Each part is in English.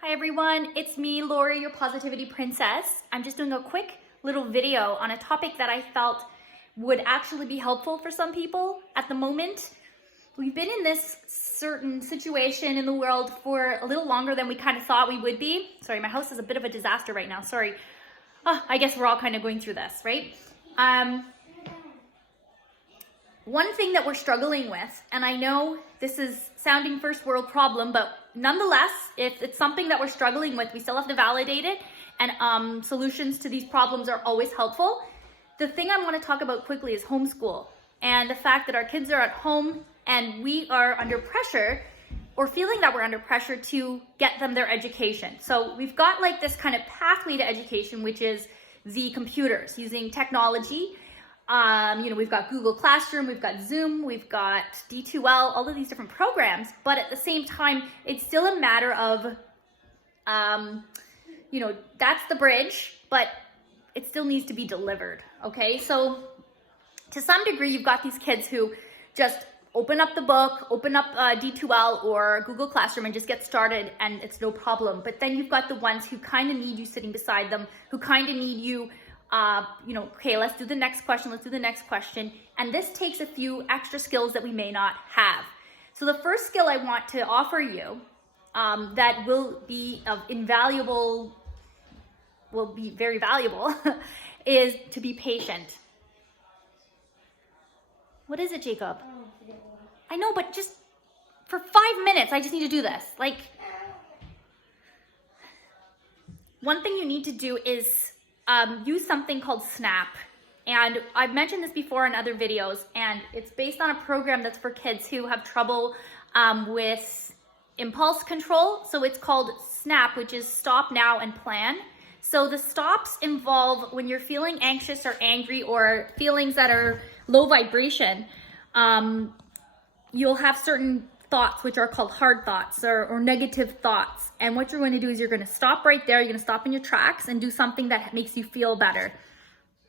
Hi everyone, it's me, Lori, your positivity princess. I'm just doing a quick little video on a topic that I felt would actually be helpful for some people at the moment. We've been in this certain situation in the world for a little longer than we kind of thought we would be. Sorry, my house is a bit of a disaster right now, sorry. I guess we're all kind of going through this, right? One thing that we're struggling with, and I know this is sounding first world problem, but nonetheless, if it's something that we're struggling with, we still have to validate it, and solutions to these problems are always helpful. The thing I want to talk about quickly is homeschool, and the fact that our kids are at home and we are under pressure, or feeling that we're under pressure to get them their education. So we've got like this kind of pathway to education, which is the computers, using technology. We've got Google Classroom, we've got Zoom, we've got D2L, all of these different programs, but at the same time, it's still a matter of, that's the bridge, but it still needs to be delivered, okay? So to some degree, you've got these kids who just open up the book, open up D2L or Google Classroom and just get started and it's no problem. But then you've got the ones who kind of need you sitting beside them, who kind of need you okay, let's do the next question. And this takes a few extra skills that we may not have. So the first skill I want to offer you that will be very valuable, is to be patient. What is it, Jacob? I know, but just for 5 minutes, I just need to do this. Like, one thing you need to do is use something called Snap. And I've mentioned this before in other videos, and it's based on a program that's for kids who have trouble with impulse control. So it's called Snap, which is stop now and plan. So the stops involve when you're feeling anxious or angry or feelings that are low vibration, you'll have certain thoughts which are called hard thoughts or negative thoughts. And what you're going to do is you're going to stop right there. You're going to stop in your tracks and do something that makes you feel better.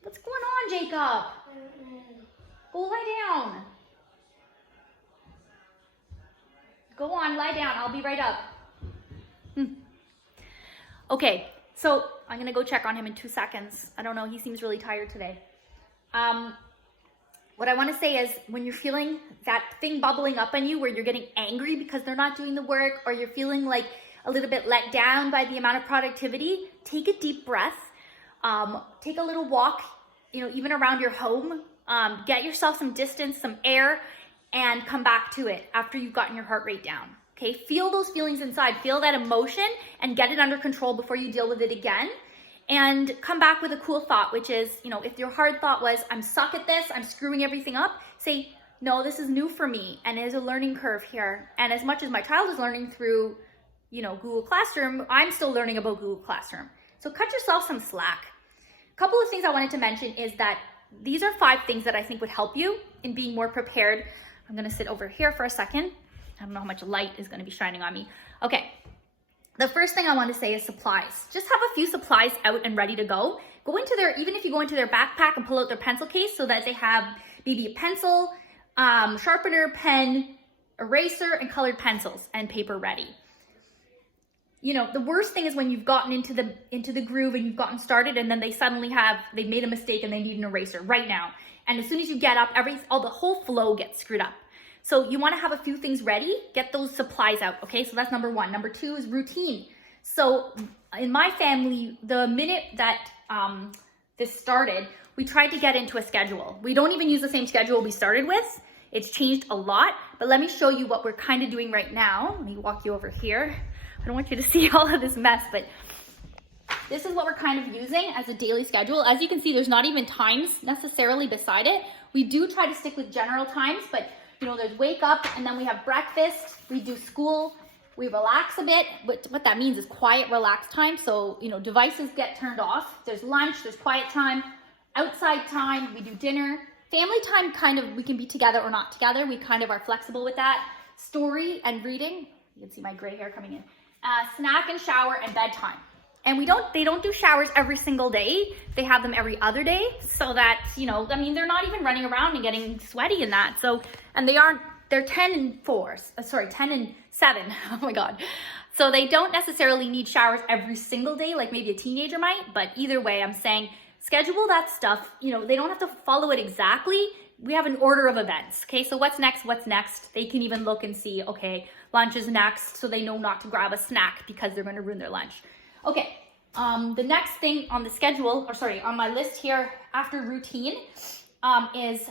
What's going on, Jacob? Go lie down. Go on, lie down. I'll be right up. Okay, so I'm going to go check on him in 2 seconds. I don't know. He seems really tired today. What I want to say is when you're feeling that thing bubbling up on you where you're getting angry because they're not doing the work, or you're feeling like a little bit let down by the amount of productivity, take a deep breath, take a little walk, even around your home, get yourself some distance, some air, and come back to it after you've gotten your heart rate down. Okay, feel those feelings inside, feel that emotion and get it under control before you deal with it again. And come back with a cool thought, which is, if your hard thought was, I'm stuck at this, I'm screwing everything up, say, no, this is new for me, and there's a learning curve here. And as much as my child is learning through, Google Classroom, I'm still learning about Google Classroom. So cut yourself some slack. A couple of things I wanted to mention is that these are 5 things that I think would help you in being more prepared. I'm gonna sit over here for a second. I don't know how much light is gonna be shining on me. Okay. The first thing I want to say is supplies. Just have a few supplies out and ready to go. Even if you go into their backpack and pull out their pencil case so that they have maybe a pencil, sharpener, pen, eraser, and colored pencils and paper ready. The worst thing is when you've gotten into the groove and you've gotten started and then they made a mistake and they need an eraser right now. And as soon as you get up, the whole flow gets screwed up. So you want to have a few things ready, get those supplies out, okay? So that's number 1. Number 2 is routine. So in my family, the minute that this started, we tried to get into a schedule. We don't even use the same schedule we started with. It's changed a lot, but let me show you what we're kind of doing right now. Let me walk you over here. I don't want you to see all of this mess, but this is what we're kind of using as a daily schedule. As you can see, there's not even times necessarily beside it. We do try to stick with general times, but there's wake up and then we have breakfast, we do school, we relax a bit. What that means is quiet, relaxed time. So, devices get turned off. There's lunch, there's quiet time, outside time, we do dinner. Family time, we can be together or not together. We kind of are flexible with that. Story and reading. You can see my gray hair coming in. Snack and shower and bedtime. And they don't do showers every single day. They have them every other day so that, they're not even running around and getting sweaty in that. So, and they're 10 and 7. Oh my God. So they don't necessarily need showers every single day like maybe a teenager might, but either way, I'm saying schedule that stuff. You know, they don't have to follow it exactly. We have an order of events. Okay, so what's next? What's next? They can even look and see, okay, lunch is next, so they know not to grab a snack because they're going to ruin their lunch. Okay, the next thing on the schedule, or sorry, on my list here after routine is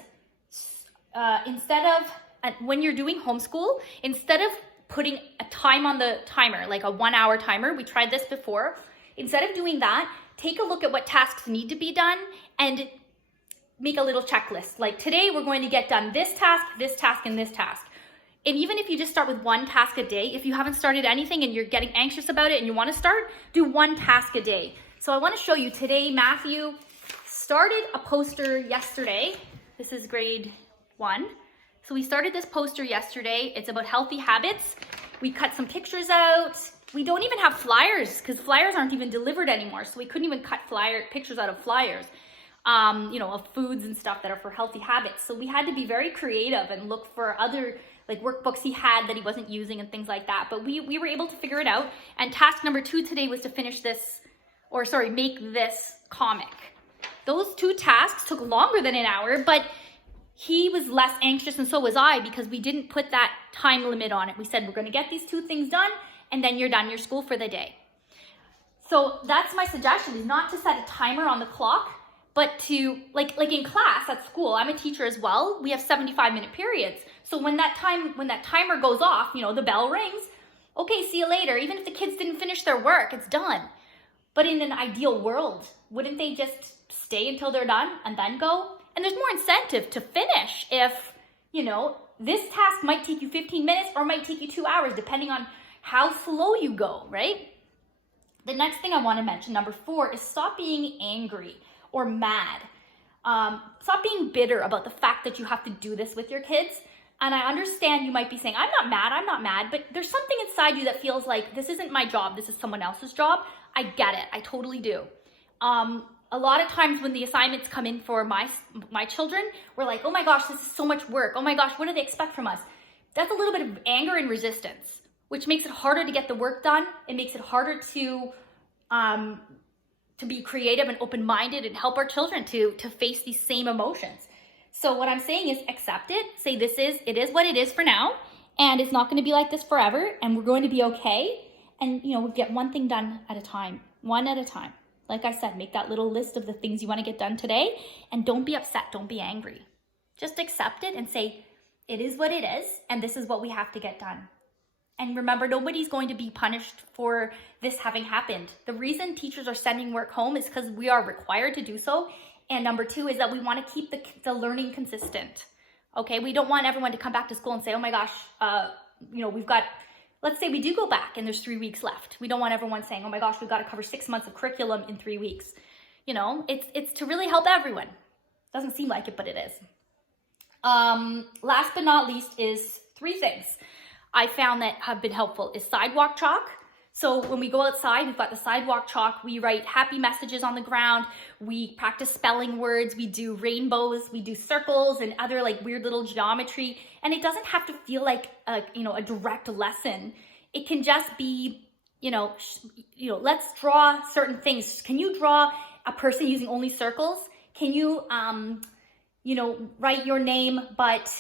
instead of, when you're doing homeschool, instead of putting a time on the timer, like a 1 hour timer, we tried this before, instead of doing that, take a look at what tasks need to be done and make a little checklist. Like today, we're going to get done this task, and this task. And even if you just start with one task a day, if you haven't started anything and you're getting anxious about it and you want to start, do one task a day. So I want to show you today, Matthew started a poster yesterday. This is grade 1. So we started this poster yesterday. It's about healthy habits. We cut some pictures out. We don't even have flyers because flyers aren't even delivered anymore. So we couldn't even cut pictures out of flyers, you know, of foods and stuff that are for healthy habits. So we had to be very creative and look for other like workbooks he had that he wasn't using and things like that. But we were able to figure it out. And task number 2 today was to finish this, or sorry, make this comic. Those 2 tasks took longer than an hour, but he was less anxious and so was I because we didn't put that time limit on it. We said, we're going to get these 2 things done and then you're done your school for the day. So that's my suggestion, is not to set a timer on the clock, but to, like in class at school, I'm a teacher as well. We have 75-minute periods. So when that timer goes off, you know, the bell rings, okay, see you later. Even if the kids didn't finish their work, it's done. But in an ideal world, wouldn't they just stay until they're done and then go? And there's more incentive to finish if, you know, this task might take you 15 minutes or might take you 2 hours, depending on how slow you go, right? The next thing I want to mention, number 4, is stop being angry or mad. Stop being bitter about the fact that you have to do this with your kids. And I understand you might be saying, I'm not mad, but there's something inside you that feels like this isn't my job, this is someone else's job. I get it, I totally do. A lot of times when the assignments come in for my children, we're like, oh my gosh, this is so much work. Oh my gosh, what do they expect from us? That's a little bit of anger and resistance, which makes it harder to get the work done. It makes it harder to be creative and open-minded and help our children to face these same emotions. So what I'm saying is accept it. Say it is what it is for now, and it's not going to be like this forever, and we're going to be okay. And, you know, we'll get one thing done at a time, one at a time. Like I said, make that little list of the things you want to get done today, and don't be upset, don't be angry. Just accept it and say, it is what it is, and this is what we have to get done. And remember, nobody's going to be punished for this having happened. The reason teachers are sending work home is because we are required to do so. And number 2 is that we want to keep the learning consistent. Okay, we don't want everyone to come back to school and say, oh my gosh, you know, let's say we do go back and there's 3 weeks left. We don't want everyone saying, oh my gosh, we've got to cover 6 months of curriculum in 3 weeks. You know, it's to really help everyone. Doesn't seem like it, but it is. Last but not least is 3 things I found that have been helpful is sidewalk chalk. So when we go outside, we've got the sidewalk chalk. We write happy messages on the ground. We practice spelling words. We do rainbows. We do circles and other like weird little geometry. And it doesn't have to feel like a direct lesson. It can just be, let's draw certain things. Can you draw a person using only circles? Can you, write your name, but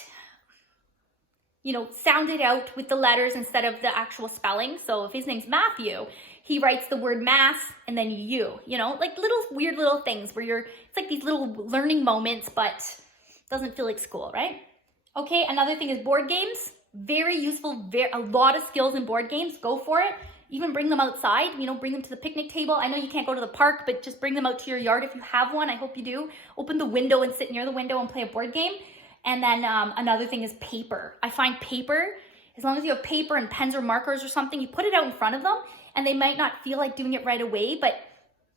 sound it out with the letters instead of the actual spelling. So if his name's Matthew, he writes the word mass and then like little weird little things where it's like these little learning moments, but doesn't feel like school, right? Okay, another thing is board games. Very useful, a lot of skills in board games. Go for it. Even bring them outside, bring them to the picnic table. I know you can't go to the park, but just bring them out to your yard if you have one. I hope you do. Open the window and sit near the window and play a board game. And then another thing is paper. I find paper, as long as you have paper and pens or markers or something, you put it out in front of them and they might not feel like doing it right away, but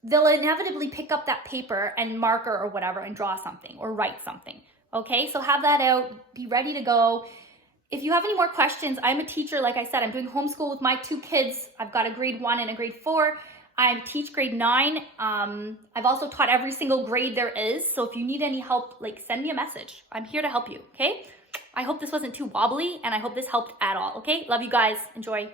they'll inevitably pick up that paper and marker or whatever and draw something or write something. Okay, so have that out, be ready to go. If you have any more questions, I'm a teacher, like I said, I'm doing homeschool with my 2 kids. I've got a grade 1 and a grade 4. I teach grade 9. I've also taught every single grade there is. So if you need any help, send me a message. I'm here to help you, okay? I hope this wasn't too wobbly and I hope this helped at all, okay? Love you guys. Enjoy.